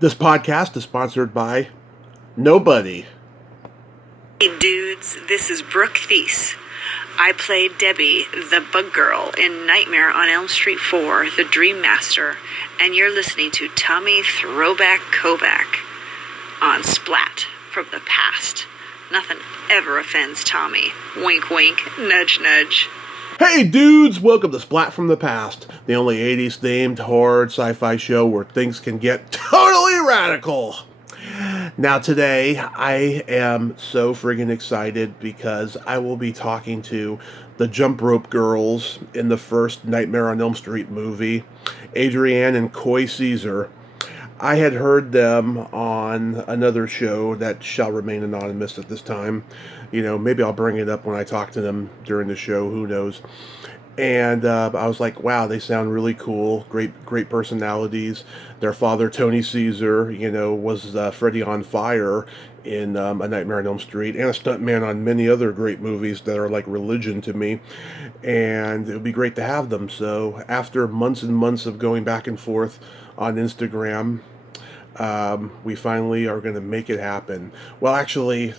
This podcast is sponsored by nobody. Hey dudes, this is Brooke Thies. I played Debbie, the bug girl, in Nightmare on Elm Street 4, The Dream Master, and you're listening to Tommy Throwback Kovac on Splat from the past. Nothing ever offends Tommy. Wink wink, nudge nudge. Hey dudes, welcome to Splat from the Past, the only 80s themed horror sci-fi show where things can get totally radical. Now today, I am so friggin' excited because I will be talking to the jump rope girls in the first Nightmare on Elm Street movie, Adri-Anne and Coye Cecere. I had heard them on another show that shall remain anonymous at this time. You know, maybe I'll bring it up when I talk to them during the show, who knows. And I was like, wow, they sound really cool. Great personalities. Their father, Tony Cecere, was Freddy on Fire in A Nightmare on Elm Street and a stuntman on many other great movies that are like religion to me. And it would be great to have them. So after months and months of going back and forth on Instagram, we finally are going to make it happen. Well, actually,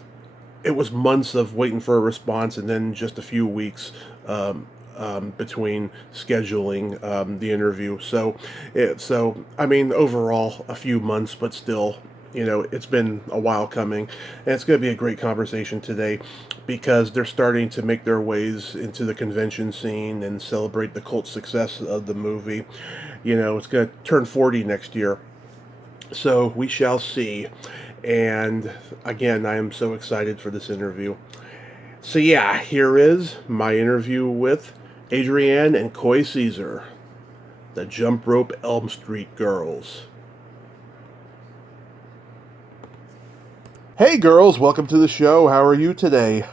it was months of waiting for a response and then just a few weeks between scheduling the interview. So I mean, overall, a few months, but still, it's been a while coming. And it's going to be a great conversation today because they're starting to make their ways into the convention scene and celebrate the cult success of the movie. It's going to turn 40 next year. So we shall see. And again, I am so excited for this interview. So yeah, here is my interview with Adri-Anne and Coye Cecere, the Jump Rope Elm Street girls. Hey girls, welcome to the show. How are you today?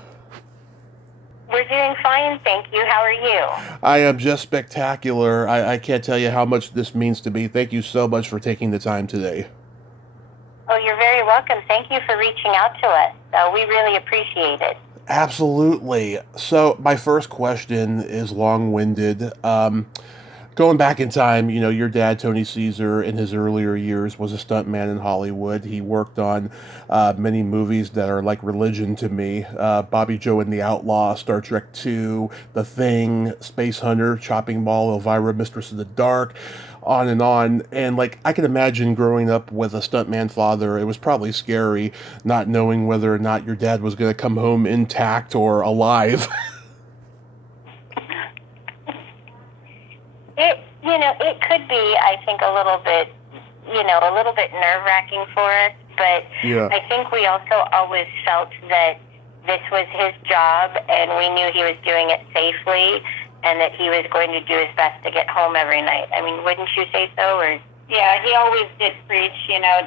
We're doing fine, thank you. How are you? I am just spectacular. I can't tell you how much this means to me. Thank you so much for taking the time today. Oh, you're very welcome. Thank you for reaching out to us. We really appreciate it. Absolutely. So my first question is long-winded. Going back in time, your dad, Tony Cecere, in his earlier years was a stuntman in Hollywood. He worked on many movies that are like religion to me. Bobby Joe and the Outlaw, Star Trek II, The Thing, Space Hunter, Chopping Mall, Elvira, Mistress of the Dark, on and on. And like, I can imagine growing up with a stuntman father, it was probably scary not knowing whether or not your dad was going to come home intact or alive. It could be, I think, a little bit nerve-wracking for us, but yeah. I think we also always felt that this was his job and we knew he was doing it safely and that he was going to do his best to get home every night. I mean, wouldn't you say so? Or yeah, he always did preach,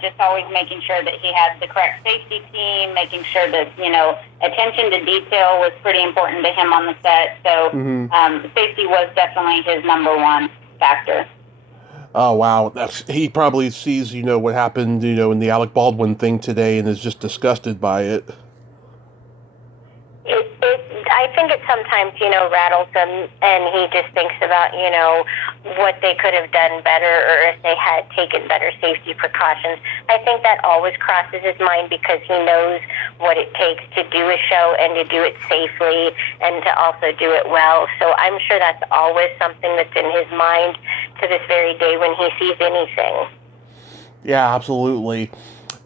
just always making sure that he had the correct safety team, making sure that, attention to detail was pretty important to him on the set. So safety was definitely his number one factor. Oh, wow. He probably sees, what happened, in the Alec Baldwin thing today and is just disgusted by it. I think it sometimes, rattles him, and he just thinks about, what they could have done better or if they had taken better safety precautions. I think that always crosses his mind because he knows what it takes to do a show and to do it safely and to also do it well. So I'm sure that's always something that's in his mind to this very day when he sees anything. Yeah, absolutely.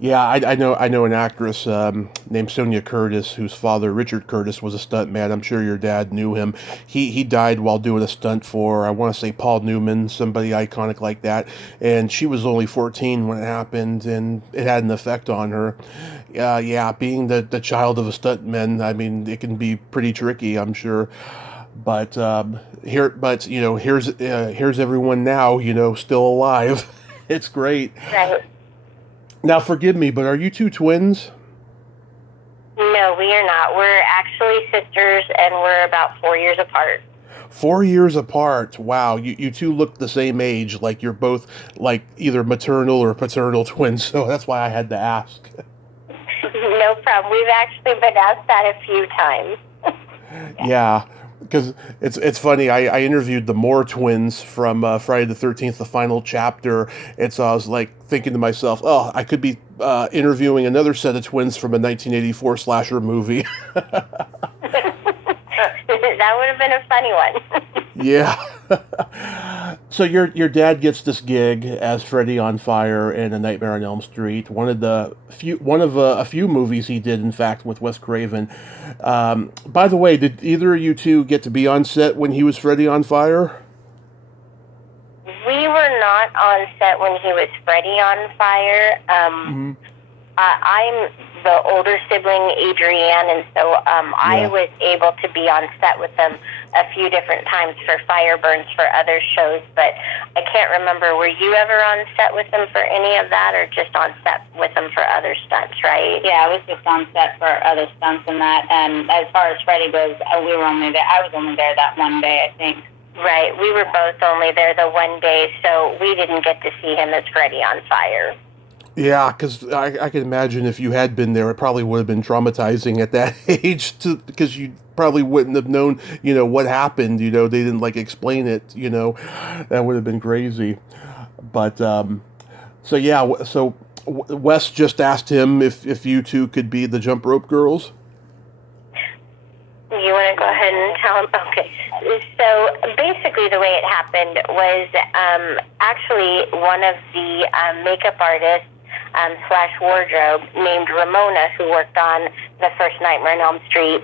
Yeah, I know an actress named Sonia Curtis, whose father, Richard Curtis, was a stuntman. I'm sure your dad knew him. He died while doing a stunt for, I want to say, Paul Newman, somebody iconic like that. And she was only 14 when it happened, and it had an effect on her. Yeah, being the child of a stuntman, I mean, it can be pretty tricky, I'm sure. But here's everyone now, still alive. It's great. Right. Now, forgive me, but are you two twins? No, we are not. We're actually sisters, and we're about 4 years apart. 4 years apart. Wow, you two look the same age, like you're both like either maternal or paternal twins, so that's why I had to ask. No problem. We've actually been asked that a few times. Yeah. because it's funny. I interviewed the Moore twins from Friday the 13th, the final chapter, and so I was like thinking to myself, oh, I could be interviewing another set of twins from a 1984 slasher movie. That would have been a funny one. Yeah. So your dad gets this gig as Freddy on Fire in A Nightmare on Elm Street, one of a few movies he did, in fact, with Wes Craven. By the way, did either of you two get to be on set when he was Freddy on Fire? We were not on set when he was Freddy on Fire. I'm the older sibling, Adri-Anne, and so I was able to be on set with them a few different times for fire burns for other shows, but I can't remember. Were you ever on set with them for any of that, or just on set with them for other stunts, right? Yeah, I was just on set for other stunts and that. And as far as Freddy goes, we were only there. I was only there that one day, I think. Right, we were both only there the one day, so we didn't get to see him as Freddy on Fire. Yeah, because I can imagine if you had been there, it probably would have been traumatizing at that age, because you probably wouldn't have known, what happened. They didn't explain it. That would have been crazy. But so Wes just asked him if you two could be the jump rope girls. You want to go ahead and tell him? Okay. So basically the way it happened was actually one of the makeup artists / wardrobe named Ramona, who worked on the first Nightmare on Elm Street.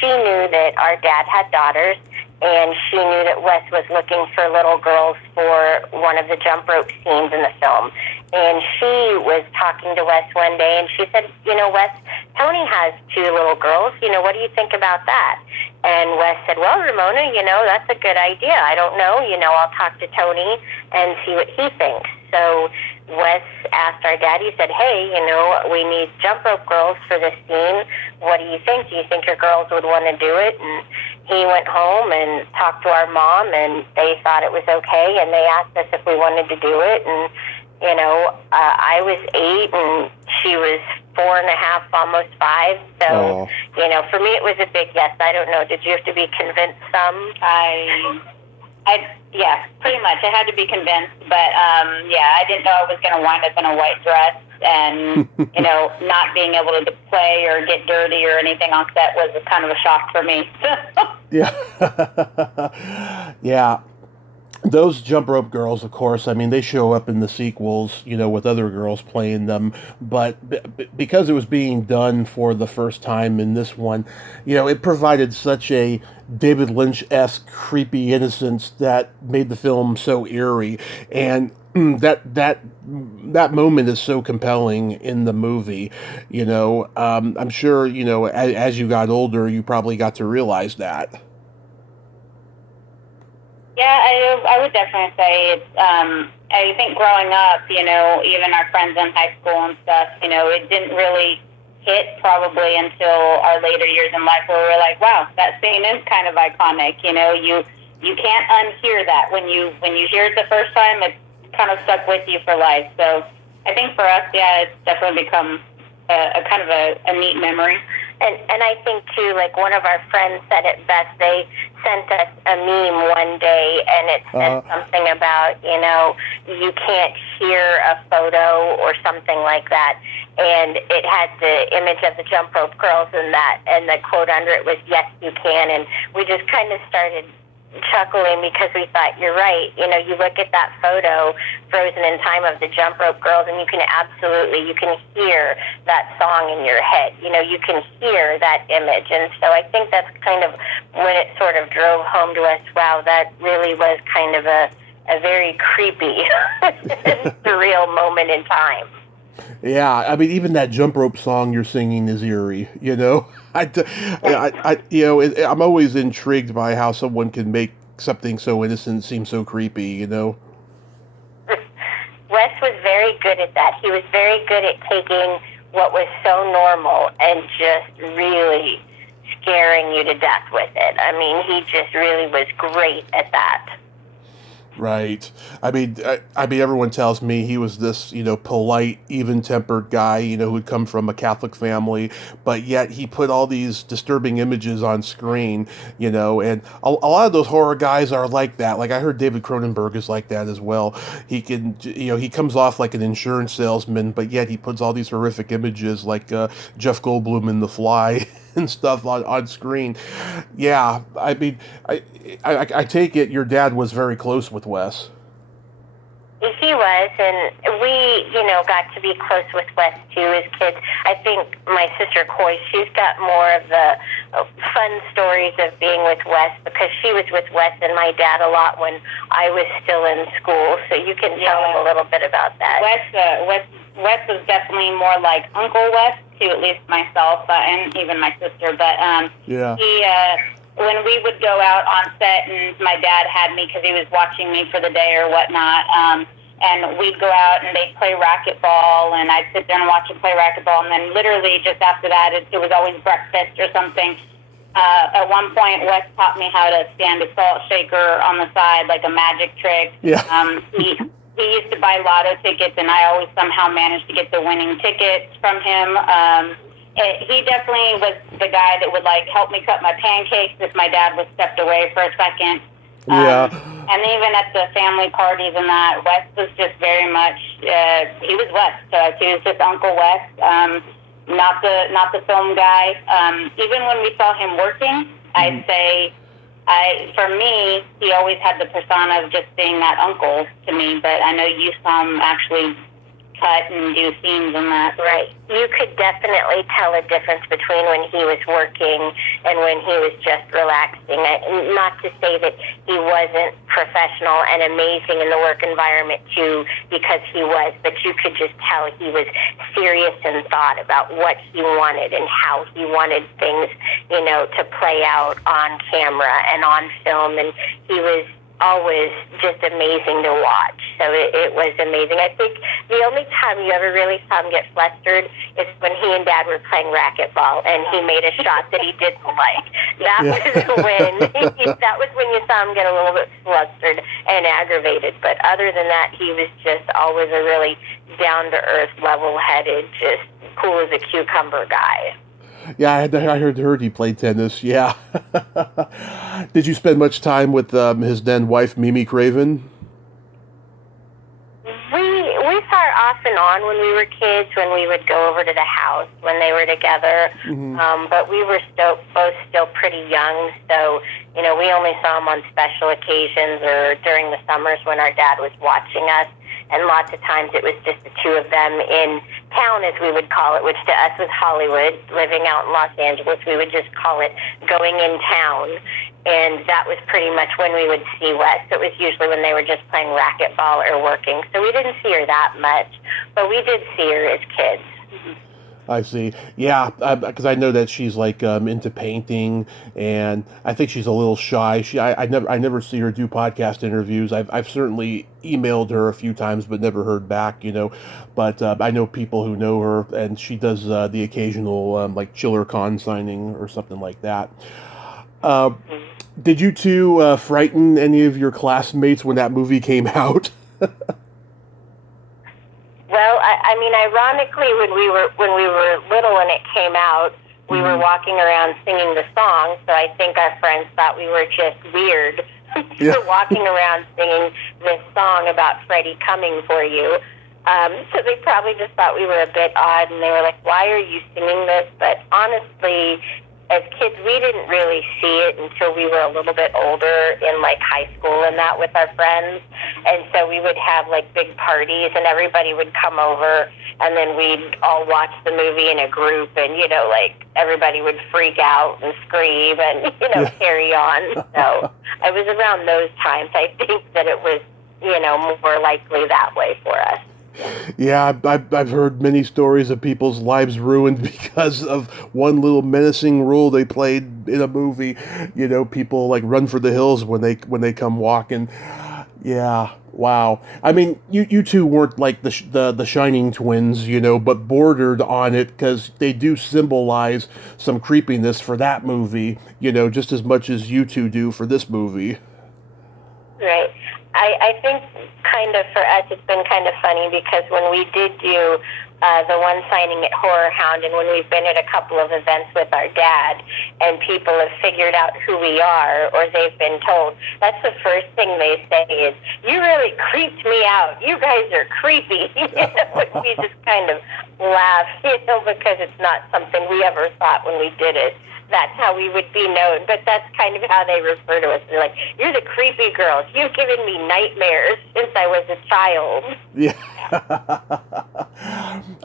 She knew that our dad had daughters, and she knew that Wes was looking for little girls for one of the jump rope scenes in the film. And she was talking to Wes one day, and she said, Wes, Tony has 2 little girls. What do you think about that? And Wes said, well, Ramona, that's a good idea. I don't know. I'll talk to Tony and see what he thinks. So Wes asked our dad, he said, hey, we need jump rope girls for this scene. What do you think? Do you think your girls would want to do it? And he went home and talked to our mom, and they thought it was okay, and they asked us if we wanted to do it. And, I was 8, and she was 4.5, almost 5. So, for me it was a big yes. I don't know. Did you have to be convinced some? Yeah, pretty much. I had to be convinced, but I didn't know I was going to wind up in a white dress, and not being able to play or get dirty or anything on set was kind of a shock for me. Yeah, yeah. Those jump rope girls, of course, they show up in the sequels, with other girls playing them. But because it was being done for the first time in this one, it provided such a David Lynch-esque creepy innocence that made the film so eerie. And that moment is so compelling in the movie. I'm sure, as you got older, you probably got to realize that. Yeah, I would definitely say it's, I think growing up, even our friends in high school and stuff, it didn't really hit probably until our later years in life where we were like, wow, that scene is kind of iconic. You can't unhear that. When you hear it the first time, it's kind of stuck with you for life. So I think for us, it's definitely become a kind of a neat memory. And I think, too, one of our friends said it best. They sent us a meme one day, and it said something about, you can't hear a photo or something like that. And it had the image of the jump rope girls and that, and the quote under it was, yes, you can. And we just kind of started chuckling because we thought, you're right. You look at that photo, frozen in time, of the jump rope girls, and you can hear that song in your head. You can hear that image. And so I think that's kind of when it sort of drove home to us, wow, that really was kind of a very creepy, surreal moment in time. Yeah, even that jump rope song you're singing is eerie. I'm always intrigued by how someone can make something so innocent seem so creepy. Wes was very good at that. He was very good at taking what was so normal and just really scaring you to death with it. He just really was great at that. Right. I mean, everyone tells me he was this, polite, even-tempered guy, who'd come from a Catholic family, but yet he put all these disturbing images on screen, and a lot of those horror guys are like that. Like I heard David Cronenberg is like that as well. He comes off like an insurance salesman, but yet he puts all these horrific images like Jeff Goldblum in The Fly and stuff on screen. Yeah, I mean, I take it your dad was very close with Wes. He was, and we, got to be close with Wes too as kids. I think my sister Coy, she's got more of the fun stories of being with Wes because she was with Wes and my dad a lot when I was still in school. So you can tell him a little bit about that. Wes was definitely more like Uncle Wes to at least myself and even my sister. But Yeah. he, when we would go out on set and my dad had me because he was watching me for the day or whatnot, and we'd go out and they'd play racquetball and I'd sit there and watch them play racquetball, and then literally just after that it was always breakfast or something. At one point, Wes taught me how to stand a salt shaker on the side like a magic trick. Yeah. He used to buy lotto tickets, and I always somehow managed to get the winning tickets from him. He definitely was the guy that would help me cut my pancakes if my dad was stepped away for a second. Yeah. And even at the family parties and that, Wes was just very much, he was Wes to us. He was just Uncle Wes, not the film guy. Even when we saw him working, I'd say, for me, he always had the persona of just being that uncle to me, but I know you saw him actually cut and do scenes and that. Right. You could definitely tell a difference between when he was working and when he was just relaxing. Not to say that he wasn't professional and amazing in the work environment too, because he was, but you could just tell he was serious and thought about what he wanted and how he wanted things, to play out on camera and on film, and he was always just amazing to watch. So it was amazing. I think the only time you ever really saw him get flustered is when he and Dad were playing racquetball and he made a shot that he didn't like. That was when you saw him get a little bit flustered and aggravated. But other than that, he was just always a really down-to-earth, level-headed, just cool as a cucumber guy. Yeah, I heard he played tennis. Yeah. Did you spend much time with his then wife, Mimi Craven? We saw her off and on when we were kids, when we would go over to the house when they were together. Mm-hmm. But we were both still pretty young, so we only saw them on special occasions or during the summers when our dad was watching us. And lots of times it was just the two of them in town, as we would call it, which to us was Hollywood. Living out in Los Angeles, we would just call it going in town. And that was pretty much when we would see Wes. It was usually when they were just playing racquetball or working. So we didn't see her that much, but we did see her as kids. I see. Yeah, because I know that she's into painting, and I think she's a little shy. I never see her do podcast interviews. I've certainly emailed her a few times, but never heard back. But I know people who know her, and she does the occasional Chiller Con signing or something like that. Did you two frighten any of your classmates when that movie came out? Well, I mean, ironically, when we were little and it came out, we were walking around singing the song. So I think our friends thought we were just weird for walking around singing this song about Freddie coming for you. So they probably just thought we were a bit odd, and they were like, "Why are you singing this?" But honestly, as kids, we didn't really see it until we were a little bit older in high school and that with our friends. And so we would have big parties and everybody would come over and then we'd all watch the movie in a group and, everybody would freak out and scream and, carry on. So it was around those times, I think, that it was, more likely that way for us. Yeah, I've heard many stories of people's lives ruined because of one little menacing role they played in a movie. People run for the hills when they come walking. Yeah, wow. I mean, you two weren't like the Shining twins, but bordered on it because they do symbolize some creepiness for that movie, just as much as you two do for this movie. Right. I think kind of for us it's been kind of funny because when we did do the one signing at Horror Hound, and when we've been at a couple of events with our dad, and people have figured out who we are, or they've been told, that's the first thing they say is, "You really creeped me out. You guys are creepy." We just kind of laugh, because it's not something we ever thought when we did it. That's how we would be known, but that's kind of how they refer to us. They're like, "You're the creepy girls. You've given me nightmares since I was a child." Yeah.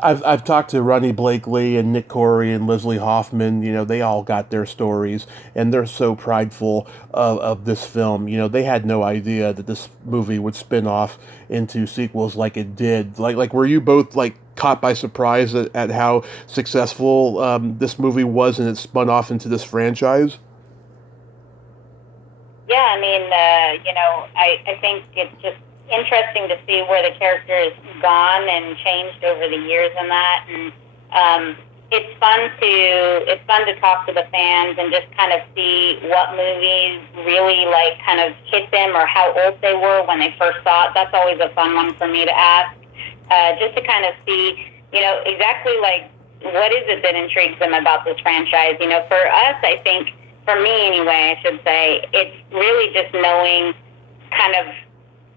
I've talked to Ronnie Blakely and Nick Corey and Leslie Hoffman. They all got their stories, and they're so prideful of this film. They had no idea that this movie would spin off into sequels like it did. Like were you both caught by surprise at how successful this movie was, and it spun off into this franchise? Yeah, I mean, I think it's just interesting to see where the character has gone and changed over the years and that, and it's fun to talk to the fans and just kind of see what movies really kind of hit them, or how old they were when they first saw it. That's always a fun one for me to ask, just to kind of see, exactly what is it that intrigues them about this franchise. For us, I think, for me anyway, I should say, it's really just knowing kind of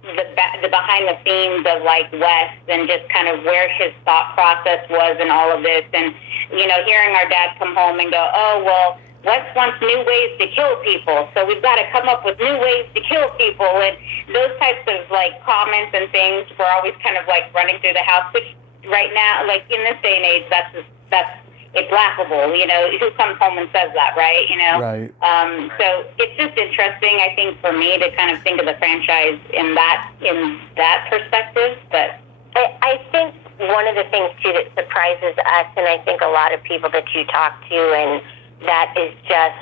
the behind the scenes of Wes, and just kind of where his thought process was in all of this, and hearing our dad come home and go, "Oh well, Wes wants new ways to kill people, so we've got to come up with new ways to kill people," and those types of comments and things were always kind of running through the house, which right now, in this day and age, that's it's laughable. Who comes home and says that, right? Right. So it's just interesting, I think, for me to kind of think of the franchise in that perspective. But I think one of the things too that surprises us, and I think a lot of people that you talk to, and that is just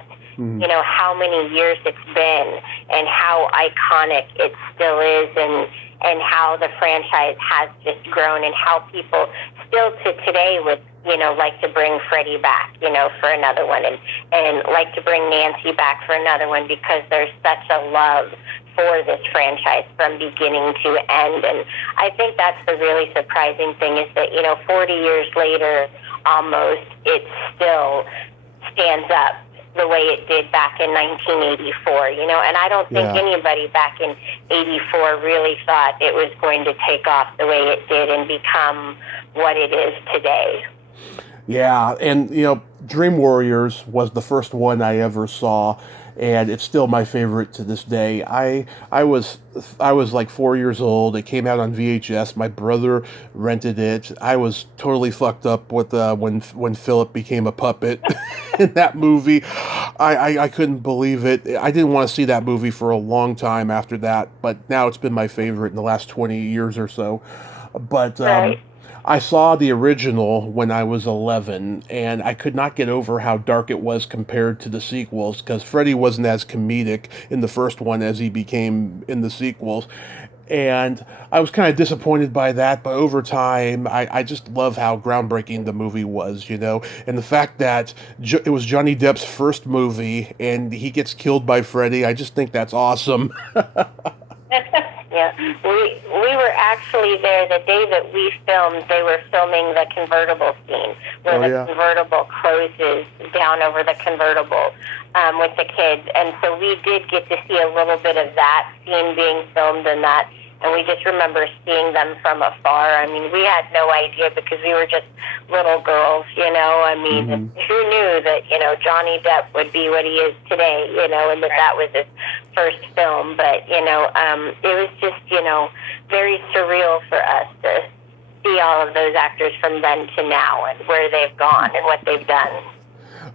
how many years it's been, and how iconic it still is, and how the franchise has just grown, and how people still to today would like to bring Freddie back, for another one, and like to bring Nancy back for another one, because there's such a love for this franchise from beginning to end. And I think that's the really surprising thing, is that 40 years later almost, it still stands up the way it did back in 1984, and I don't think anybody back in 84 really thought it was going to take off the way it did and become what it is today. Yeah, and Dream Warriors was the first one I ever saw, and it's still my favorite to this day. I was 4 years old. It came out on VHS. My brother rented it. I was totally fucked up with when Philip became a puppet in that movie. I couldn't believe it. I didn't want to see that movie for a long time after that, but now it's been my favorite in the last 20 years or so. But Right. I saw the original when I was 11, and I could not get over how dark it was compared to the sequels, because Freddy wasn't as comedic in the first one as he became in the sequels. And I was kind of disappointed by that, but over time, I just love how groundbreaking the movie was, and the fact that it was Johnny Depp's first movie, and he gets killed by Freddy. I just think that's awesome. Yeah, we were actually there the day that we filmed. They were filming the convertible scene where the convertible closes down over the convertible with the kids, and so we did get to see a little bit of that scene being filmed in that. And we just remember seeing them from afar. I mean, we had no idea because we were just little girls, I mean, who knew that, Johnny Depp would be what he is today, and that was his first film. But, it was just, very surreal for us to see all of those actors from then to now, and where they've gone and what they've done.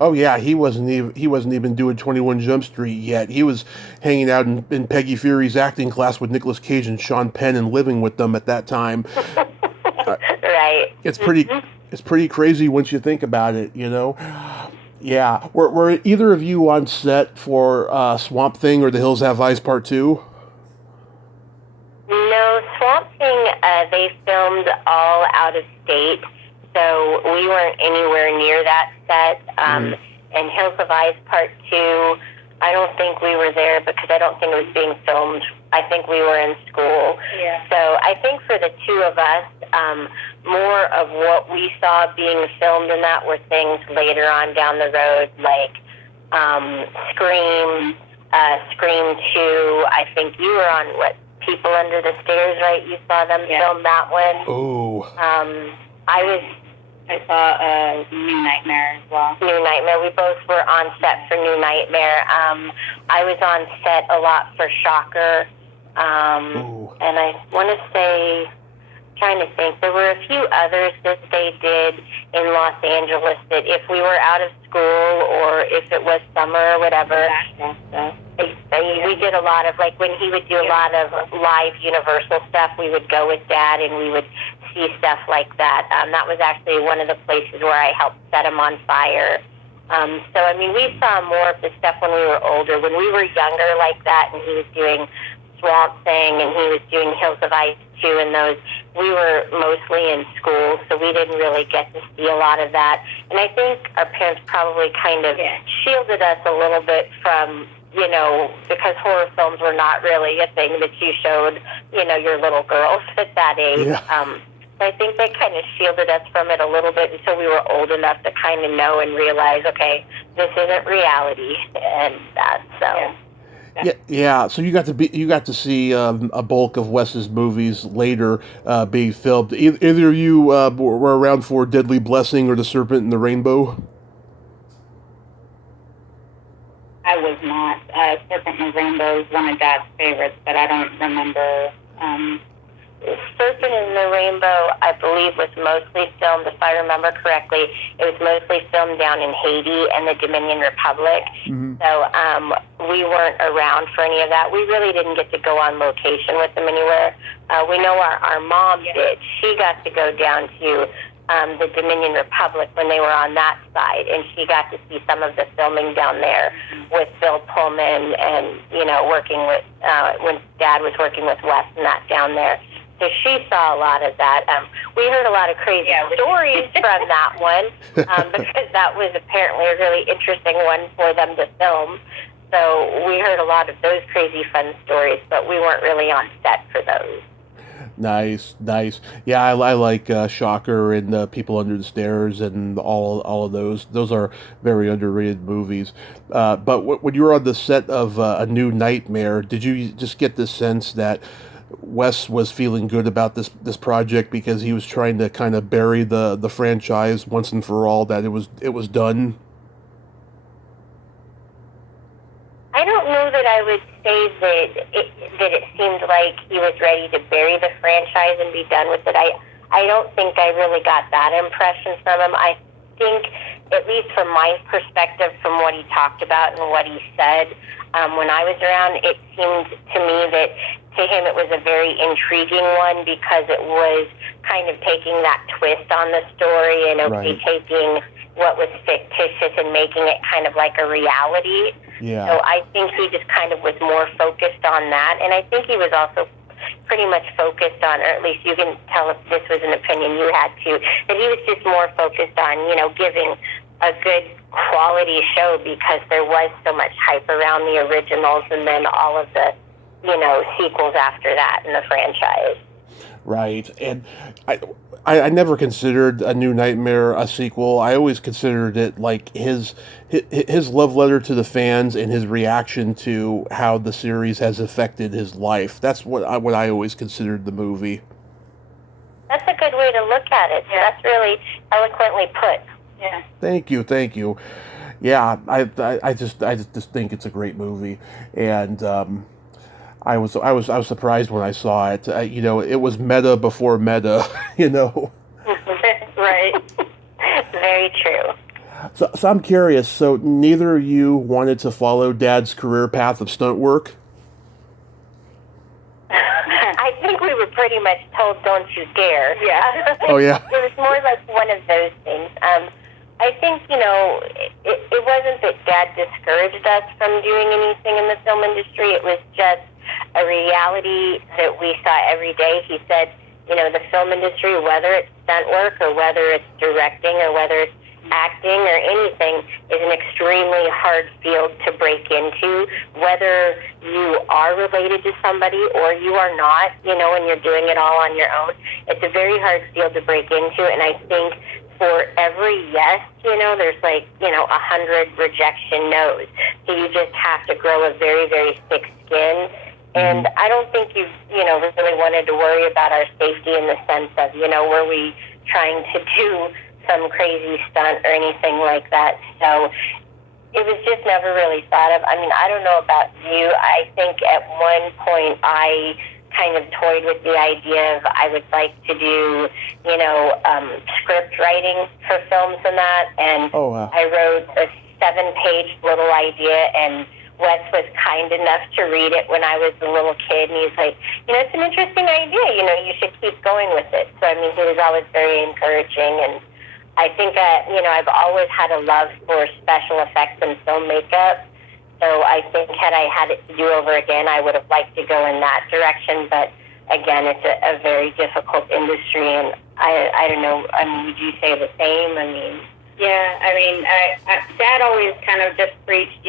Oh yeah, he wasn't even doing 21 Jump Street yet. He was hanging out in Peggy Fury's acting class with Nicolas Cage and Sean Penn, and living with them at that time. Right. It's pretty crazy once you think about it, Yeah. Were either of you on set for Swamp Thing or The Hills Have Eyes Part 2? No, Swamp Thing, they filmed all out of state. So we weren't anywhere near that set. And Hills of Eyes Part 2, I don't think we were there because I don't think it was being filmed. I think we were in school. Yeah. So I think for the two of us, more of what we saw being filmed in that were things later on down the road, like Scream, Scream 2. I think you were on, People Under the Stairs, right? You saw them film that one. Oh. I saw New Nightmare as well. New Nightmare. We both were on set for New Nightmare. I was on set a lot for Shocker. And I want to say, trying to think, there were a few others that they did in Los Angeles that if we were out of school or if it was summer or whatever, we did a lot of, like when he would do a lot of live Universal stuff, we would go with Dad and we would see stuff like that. That was actually one of the places where I helped set him on fire. So, I mean, we saw more of the stuff when we were older. When we were younger like that and he was doing Swamp Thing and he was doing Hills of Ice too, and those, we were mostly in school, so we didn't really get to see a lot of that. And I think our parents probably kind of shielded us a little bit from, you know, because horror films were not really a thing that you showed, you know, your little girls at that age. Yeah. So I think they kind of shielded us from it a little bit until we were old enough to kind of know and realize, okay, this isn't reality, and that. So. Yeah. So you got to see a bulk of Wes's movies later being filmed. Either of you were around for Deadly Blessing or The Serpent and the Rainbow? I was not. Serpent and the Rainbow is one of Dad's favorites, but I don't remember. Serpent in the Rainbow, I believe, was mostly filmed, if I remember correctly, it was mostly filmed down in Haiti and the Dominican Republic. Mm-hmm. So we weren't around for any of that. We really didn't get to go on location with them anywhere. We know our mom did. She got to go down to the Dominican Republic when they were on that side, and she got to see some of the filming down there with Bill Pullman and, you know, working with, when Dad was working with Wes and that down there. So she saw a lot of that. We heard a lot of crazy stories from that one because that was apparently a really interesting one for them to film. So we heard a lot of those crazy fun stories, but we weren't really on set for those. Nice. Yeah, I like Shocker and People Under the Stairs and all of those. Those are very underrated movies. But when you were on the set of A New Nightmare, did you just get the sense that Wes was feeling good about this project because he was trying to kind of bury the franchise once and for all, that it was done? I don't know that I would say that it seemed like he was ready to bury the franchise and be done with it. I don't think I really got that impression from him. I think, at least from my perspective, from what he talked about and what he said when I was around, it seemed to me that to him it was a very intriguing one because it was kind of taking that twist on the story and taking what was fictitious and making it kind of like a reality. Yeah. So I think he just kind of was more focused on that. And I think he was also pretty much focused on, or at least you can tell if this was an opinion you had too, that he was just more focused on, you know, giving a good quality show because there was so much hype around the originals and then all of the, you know, sequels after that in the franchise. Right. And I never considered A New Nightmare a sequel. I always considered it like his love letter to the fans and his reaction to how the series has affected his life. That's what I always considered the movie. That's a good way to look at it. That's really eloquently put. Yeah. Thank you. Yeah, I just think it's a great movie, and I was surprised when I saw it. You know, it was meta before meta. You know. Right. Very true. So I'm curious. So neither of you wanted to follow Dad's career path of stunt work? I think we were pretty much told, "Don't you dare." Yeah. Oh yeah. It was more like one of those things. I think, you know, it wasn't that Dad discouraged us from doing anything in the film industry. It was just a reality that we saw every day. He said, you know, the film industry, whether it's stunt work or whether it's directing or whether it's acting or anything is an extremely hard field to break into, whether you are related to somebody or you are not, and you're doing it all on your own. It's a very hard field to break into, and I think for every yes, there's 100 rejection no's. So you just have to grow a very, very thick skin. And I don't think you've, really wanted to worry about our safety in the sense of, were we trying to do some crazy stunt or anything like that. So it was just never really thought of. I mean, I don't know about you. I think at one point I kind of toyed with the idea of I would like to do, script writing for films and that. And I wrote a 7-page little idea, and Wes was kind enough to read it when I was a little kid, and he's like, it's an interesting idea, you should keep going with it. So, I mean, he was always very encouraging, and I think that, I've always had a love for special effects and film makeup, so I think had I had it to do over again, I would have liked to go in that direction, but again, it's a very difficult industry, and I don't know, would you say the same? Yeah, Dad always kind of just preached,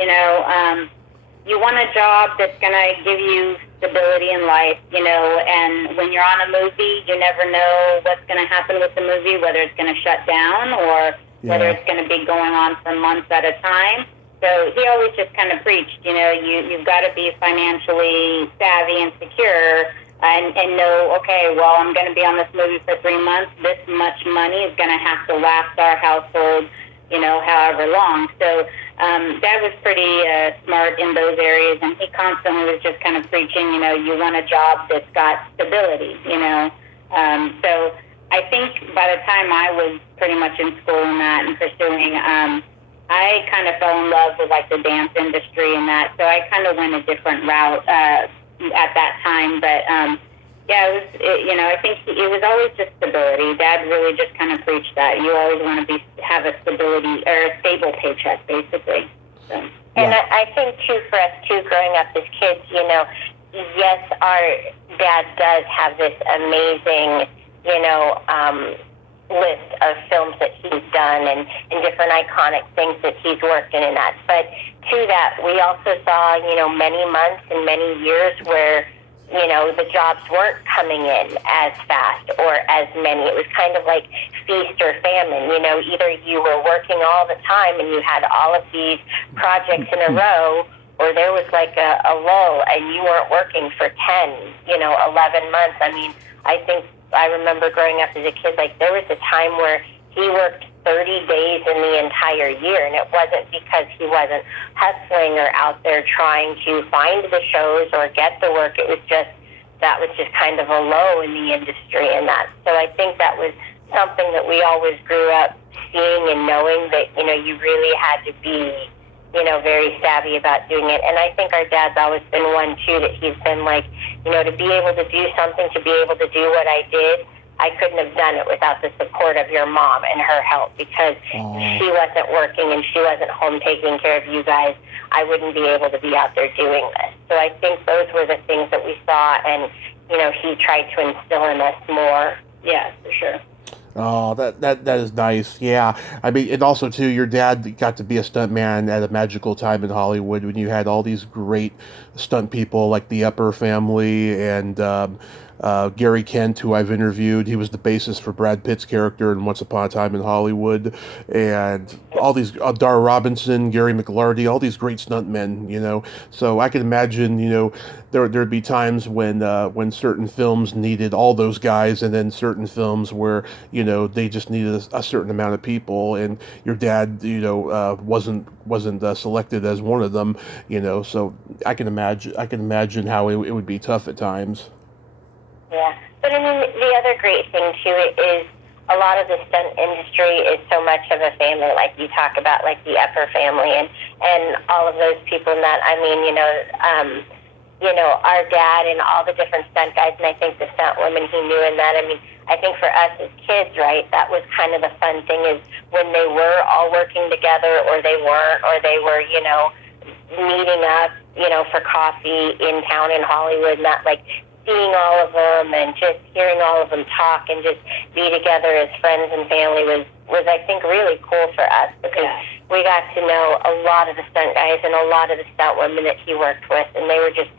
you want a job that's going to give you stability in life, and when you're on a movie, you never know what's going to happen with the movie, whether it's going to shut down or whether it's going to be going on for months at a time. So he always just kind of preached, you've got to be financially savvy and secure and know, okay, well, I'm going to be on this movie for 3 months. This much money is going to have to last our household, however long. So Dad was pretty smart in those areas, and he constantly was just kind of preaching, you want a job that's got stability, So I think by the time I was pretty much in school and that and pursuing, I kind of fell in love with the dance industry and that, so I kind of went a different route at that time, but I think it was always just stability. Dad really just kind of preached that. You always want to have a stability or a stable paycheck, basically. So. And I think, too, for us, too, growing up as kids, yes, our dad does have this amazing, list of films that he's done and different iconic things that he's worked in and that. But to that, we also saw, many months and many years where the jobs weren't coming in as fast or as many. It was kind of like feast or famine. Either you were working all the time and you had all of these projects in a row, or there was a lull and you weren't working for 10, 11 months. I remember growing up as a kid, there was a time where he worked 30 days in the entire year, and it wasn't because he wasn't hustling or out there trying to find the shows or get the work. It was just, that was just kind of a low in the industry and that. So I think that was something that we always grew up seeing and knowing that, you really had to be, very savvy about doing it. And I think our dad's always been one, too, that he's been to be able to do something, to be able to do what I did, I couldn't have done it without the support of your mom and her help, because if she wasn't working and she wasn't home taking care of you guys, I wouldn't be able to be out there doing this. So I think those were the things that we saw, and, he tried to instill in us more. Yeah, for sure. Oh, that is nice. Yeah. And also, too, your dad got to be a stuntman at a magical time in Hollywood when you had all these great stunt people like the Upper family and Gary Kent, who I've interviewed. He was the bassist for Brad Pitt's character in Once Upon a Time in Hollywood. And all these, Dar Robinson, Gary McLarty, all these great stuntmen, So I can imagine, there'd be times when certain films needed all those guys, and then certain films where, they just needed a certain amount of people. And your dad, wasn't selected as one of them, So I can imagine how it would be tough at times. Yeah, but the other great thing too is a lot of the stunt industry is so much of a family, like you talk about, like the Upper family and all of those people. And that, our dad and all the different stunt guys, and I think the stunt women he knew, and that. I think for us as kids, right, that was kind of the fun thing, is when they were all working together, or they weren't, or they were, meeting up, for coffee in town in Hollywood, and that, seeing all of them and just hearing all of them talk and just be together as friends and family was I think, really cool for us because we got to know a lot of the stunt guys and a lot of the stunt women that he worked with, and they were just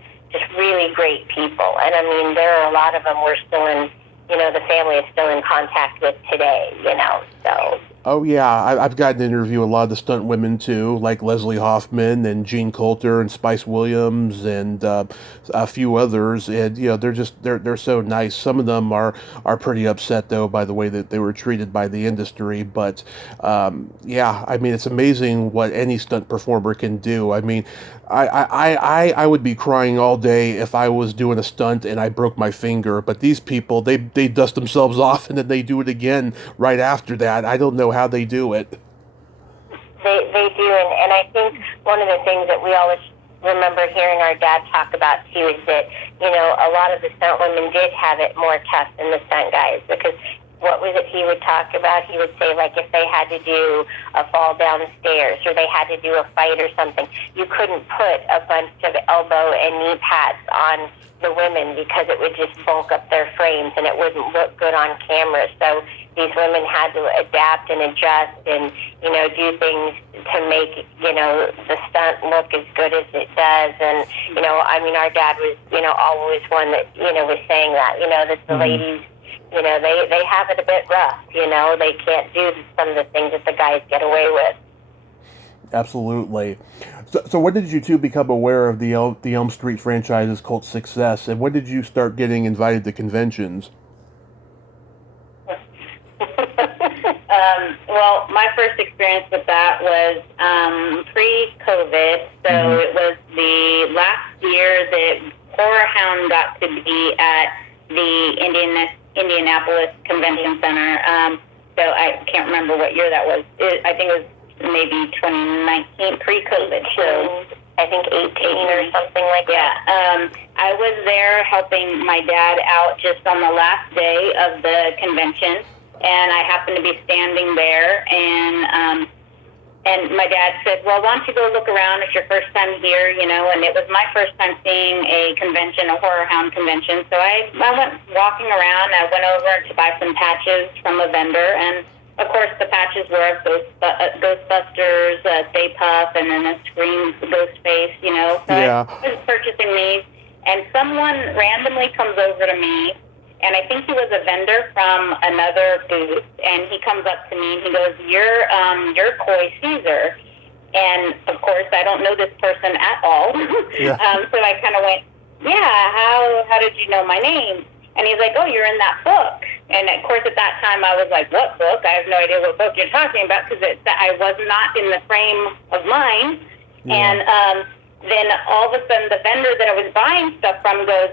really great people. And, I mean, there are a lot of them we're still in, the family is still in contact with today, so... Oh, yeah. I've gotten to interview a lot of the stunt women, too, like Leslie Hoffman and Jean Coulter and Spice Williams and a few others. And, they're so nice. Some of them are pretty upset, though, by the way that they were treated by the industry. But, yeah, I mean, it's amazing what any stunt performer can do. I mean, I would be crying all day if I was doing a stunt and I broke my finger. But these people, they dust themselves off and then they do it again right after that. I don't know how they do it. They do, and I think one of the things that we always remember hearing our dad talk about too is that, a lot of the stunt women did have it more tough than the stunt guys, because what was it he would talk about? He would say, like, if they had to do a fall downstairs or they had to do a fight or something, you couldn't put a bunch of elbow and knee pads on the women because it would just bulk up their frames and it wouldn't look good on camera. So these women had to adapt and adjust and, do things to make, the stunt look as good as it does. And, I mean, our dad was, always one that, was saying that, that the ladies, they have it a bit rough, they can't do some of the things that the guys get away with. Absolutely. So when did you two become aware of the Elm Street franchise's cult success, and when did you start getting invited to conventions? Well, my first experience with that was pre-COVID, so it was the last year that Horror Hound got to be at the Indianapolis Convention Center. So I can't remember what year that was. I think it was maybe 2019, pre-COVID. So I think 18 or something like that. I was there helping my dad out just on the last day of the convention, and I happened to be standing there, and my dad said, well, why don't you go look around? It's your first time here, and it was my first time seeing a convention, a Horror Hound convention. So I went walking around. I went over to buy some patches from a vendor, and of course, the patches were Ghostbusters, Stay Puft, and then a Scream ghost face, So I was purchasing these, and someone randomly comes over to me, and I think he was a vendor from another booth, and he comes up to me and he goes, "You're Coye Cecere," and of course, I don't know this person at all. So I kind of went, "Yeah, how did you know my name?" And he's like, "Oh, you're in that book." And, of course, at that time, I was like, what book? I have no idea what book you're talking about because I was not in the frame of mind. Yeah. And then all of a sudden, the vendor that I was buying stuff from goes,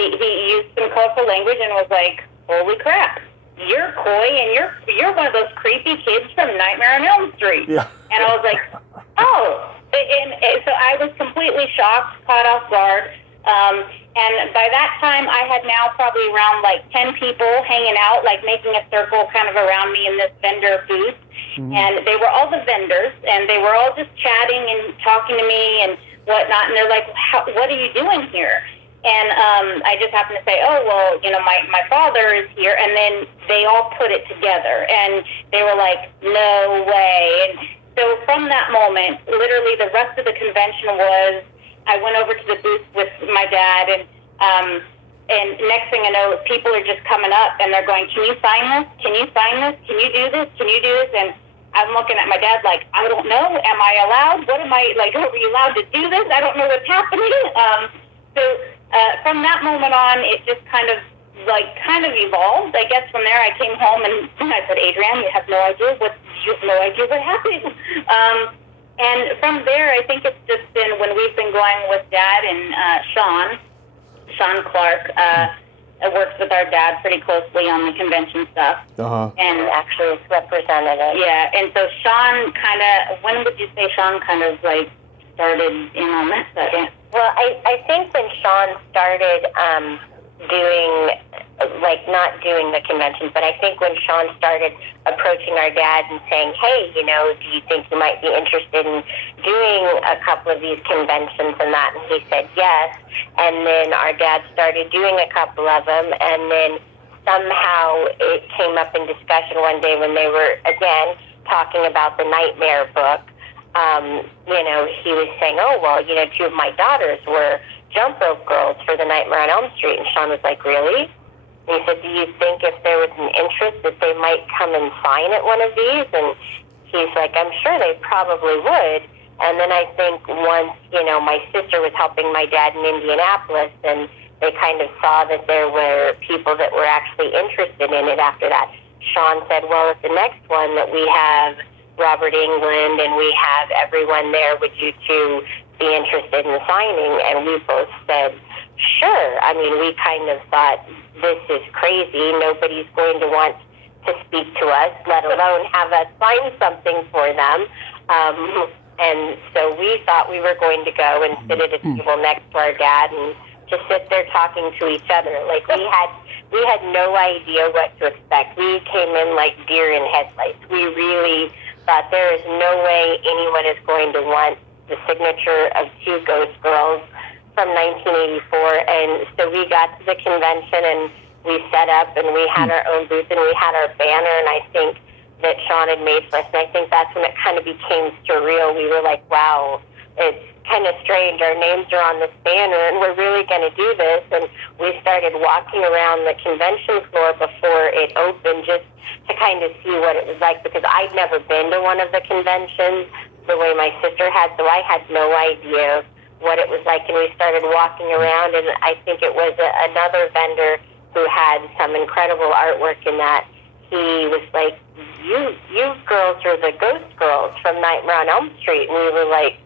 he used some colorful language and was like, holy crap, you're Coye and you're one of those creepy kids from Nightmare on Elm Street. Yeah. And I was like, oh. And so I was completely shocked, caught off guard. And by that time, I had now probably around 10 people hanging out, making a circle kind of around me in this vendor booth. Mm-hmm. And they were all the vendors, and they were all just chatting and talking to me and whatnot. And they're like, what are you doing here? And I just happened to say, oh, well, my father is here. And then they all put it together. And they were like, no way. And so from that moment, literally the rest of the convention was, I went over to the booth with my dad, and next thing I know, people are just coming up, and they're going, can you sign this? Can you sign this? Can you do this? Can you do this? And I'm looking at my dad like, I don't know. Am I allowed? What am I, are we allowed to do this? I don't know what's happening. So from that moment on, it just kind of evolved. I guess from there, I came home, and I said, Adri-Anne, you have no idea what happened. And from there, I think it's just been when we've been going with Dad and Sean Clark works with our dad pretty closely on the convention stuff. Uh-huh. And actually, it's representative. Yeah, and so Sean when would you say Sean started in on that second? Well, I think when Sean started doing like not doing the conventions. But I think when Sean started approaching our dad and saying, hey, you know, do you think you might be interested in doing a couple of these conventions and that? And he said yes. And then our dad started doing a couple of them. And then somehow it came up in discussion one day when they were, again, talking about the Nightmare book. You know, he was saying, oh, well, you know, 2 of my daughters were jump rope girls for the Nightmare on Elm Street. And Sean was like, really? And he said, do you think if there was an interest that they might come and sign at one of these? And he's like, I'm sure they probably would. And then I think once, you know, my sister was helping my dad in Indianapolis, and they kind of saw that there were people that were actually interested in it after that. Sean said, well, at the next one that we have Robert England and we have everyone there, would you two be interested in signing? And we both said, sure. I mean, we kind of thought, this is crazy. Nobody's going to want to speak to us, let alone have us sign something for them. And so we thought we were going to go and sit at a table next to our dad and just sit there talking to each other. Like we had no idea what to expect. We came in like deer in headlights. We really thought there is no way anyone is going to want the signature of 2 ghost girls from 1984. And so we got to the convention and we set up and we had our own booth and we had our banner, and I think that Sean had made for us. And I think that's when it kind of became surreal. We were like, wow, it's kind of strange. Our names are on this banner and we're really going to do this. And we started walking around the convention floor before it opened just to kind of see what it was like, because I'd never been to one of the conventions the way my sister had, so I had no idea what it was like. And we started walking around, and I think it was another vendor who had some incredible artwork in that. He was like, you girls are the ghost girls from Nightmare on Elm Street. And we were like,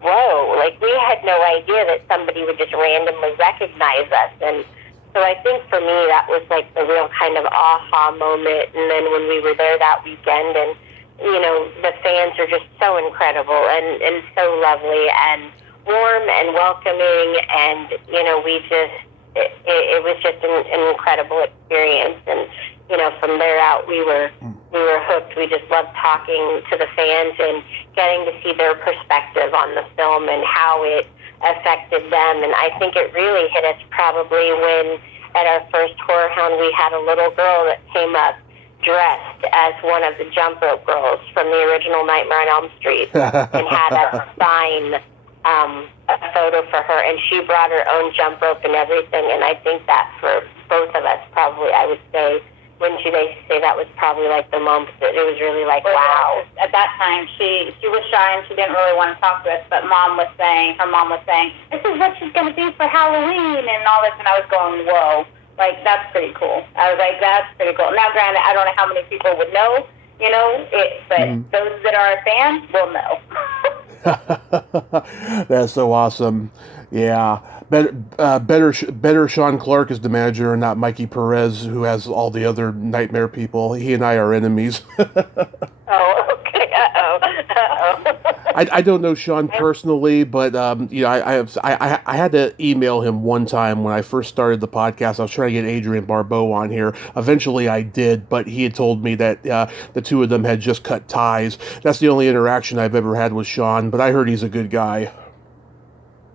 whoa, like we had no idea that somebody would just randomly recognize us. And so I think for me that was like the real kind of aha moment. And then when we were there that weekend, and you know, the fans are just so incredible and so lovely and warm and welcoming, and you know, it was just an incredible experience. And you know, from there out we were hooked. We just loved talking to the fans and getting to see their perspective on the film and how it affected them. And I think it really hit us probably when at our first Horror Hound we had a little girl that came up dressed as one of the jump rope girls from the original Nightmare on Elm Street and had us sign a photo for her, and she brought her own jump rope and everything. And I think that for both of us, probably, I would say, wouldn't you say that was probably like the moment that it was really like, wow. At that time, she was shy and she didn't really want to talk to us, but her mom was saying, this is what she's going to do for Halloween and all this, and I was going, whoa, like, that's pretty cool. I was like, that's pretty cool. Now, granted, I don't know how many people would know, you know, but those that are fans will know. That's so awesome. Yeah. Better Sean Clark is the manager and not Mikey Perez, who has all the other Nightmare people. He and I are enemies. Oh, okay. I don't know Sean personally, but you know, I had to email him one time when I first started the podcast. I was trying to get Adri-Anne Barbeau on here. Eventually I did, but he had told me that the 2 of them had just cut ties. That's the only interaction I've ever had with Sean, but I heard he's a good guy.